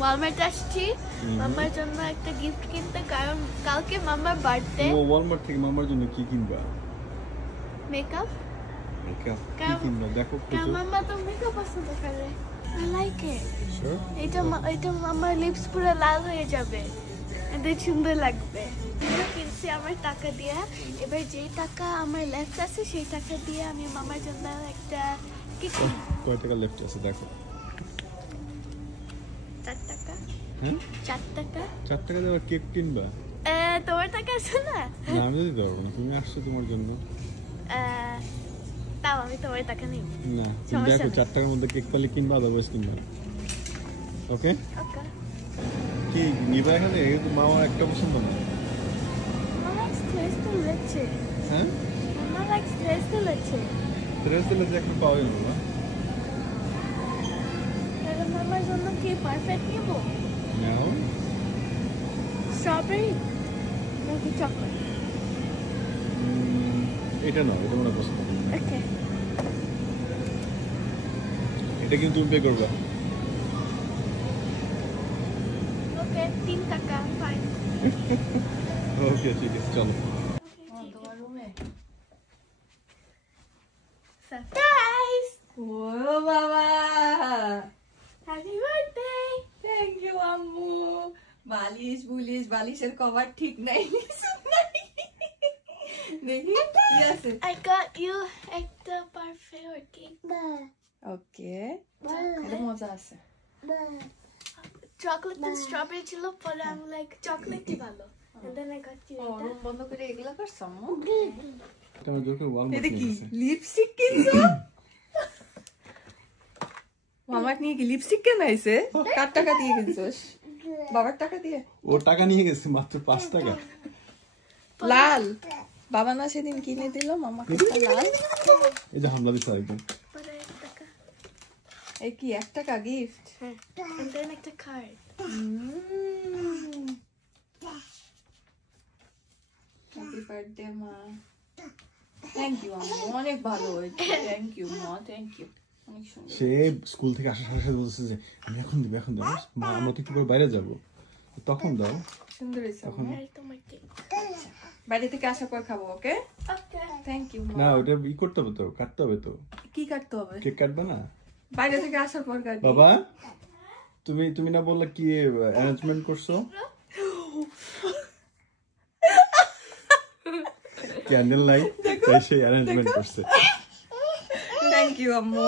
Walmart আসছি মাম্মার জন্য একটা গিফট কিনতে, কারণ কালকে মাম্মার বার্থডে। ও ওয়ালমার্ট থেকে মাম্মার জন্য কি কিনবা? মেকআপ। মেকআপ কি কিনবা দেখো তো। মাম্মা তো মেকআপ পছন্দ করে। I like it. Sure. এটা মাম্মার লিপস পুরো লাল হয়ে যাবে। এটা সুন্দর লাগবে। এটা কিনছি আমার টাকা দিয়ে। এবার যে টাকা আমার লেফট আছে সেই টাকা দিয়ে আমি মামার জন্য একটা কি কত টাকা লেফট আছে দেখো। 4 টাকা। হ্যাঁ 4 টাকা। 4 টাকা দিয়ে কেক কিনবা? তোমার টাকা আছে না? না আমি দিতে পারবো না, তুমি আসছো তোমার জন্য। তাও আমি তোমার টাকা নিই না। তুমি দেখো 4 টাকার মধ্যে কেক পালি কিনবা, আদারওয়াইজ কিনবা। ওকে ওকে। কি নিবা এখানে? এই তো মামা একটা পছন্দ না। মামা স্ট্রেস তো লেছে। হ্যাঁ মামা স্ট্রেস তো লেছে। স্ট্রেস দিলে যে একটা পাওয়া যাবে না। তাহলে মামার জন্য কি পারফেক্ট নিব? নাও স্ট্রবেরি নাকি চকলেট? এটা নাও, এটা মনে পছন্দ। ওকে। এটা কিন্তু তুমি পে করবা। ওকে 3 টাকা ফাইন। ওকে ঠিক আছে চলো। তোমার রুমে সারপ্রাইজ। ও বাবা, হ্যাপি বার্থডে। থ্যাংক ইউ আম্মু। বালিশের কভার ঠিক নাই। দেখি কি আছে। I got you একটা পারফেক্ট কেক। ওকে, এটা মজা আছে। চকলেট আর স্ট্রবেরি ছিল, পরে আমি লাইক চকলেটই ভালো। And then I got you ও রুম বন্ধ করে এগুলা করছো আম্মু? এটা আমার জন্য ওয়ালমার্ট এটা কি নিয়েছে। লিপস্টিক কিনছো? মামাক নিয়ে কি লিপস্টিক কেন আইছে? কার টাকা দিয়ে কিনছস? বাবার টাকা দিয়ে? ও টাকা নিয়ে গেছে মাত্র 5 টাকা। লাল বাবা না সেদিন কিনে দিল মামাকে লাল। এই যে হামলা দিছে একদম। পরে 1 টাকা। এই কি 1 টাকা গিফট? হ্যাঁ। And then একটা কার্ড। হ্যাপি বার্থডে মা। থ্যাংক ইউ আম্মু, অনেক ভালো হয়েছে। থ্যাংক ইউ মা, থ্যাংক ইউ। অনেক সুন্দর। সে স্কুল থেকে আসার সাথে সাথে বলছে যে আমি এখন দিব মা, আমরা তো একটু পরে বাইরে যাব, তখন দাও। সুন্দর হয়েছে আম্মু। এই তোমার কেক। বাড়ি থেকে আসার পর খাবো। ওকে ওকে। থ্যাংক ইউ মা। না ওটা ই করতে হবে তো, কাটতে হবে তো। কি কাটতে হবে? কেক কাটবে না? বাইরে থেকে আসার পর কাটবো। বাবা তুমি না বললে কি অ্যারেঞ্জমেন্ট করছো? ক্যান্ডেল লাইট সেই অ্যারেঞ্জমেন্ট করছে। থ্যাংক ইউ আম্মু।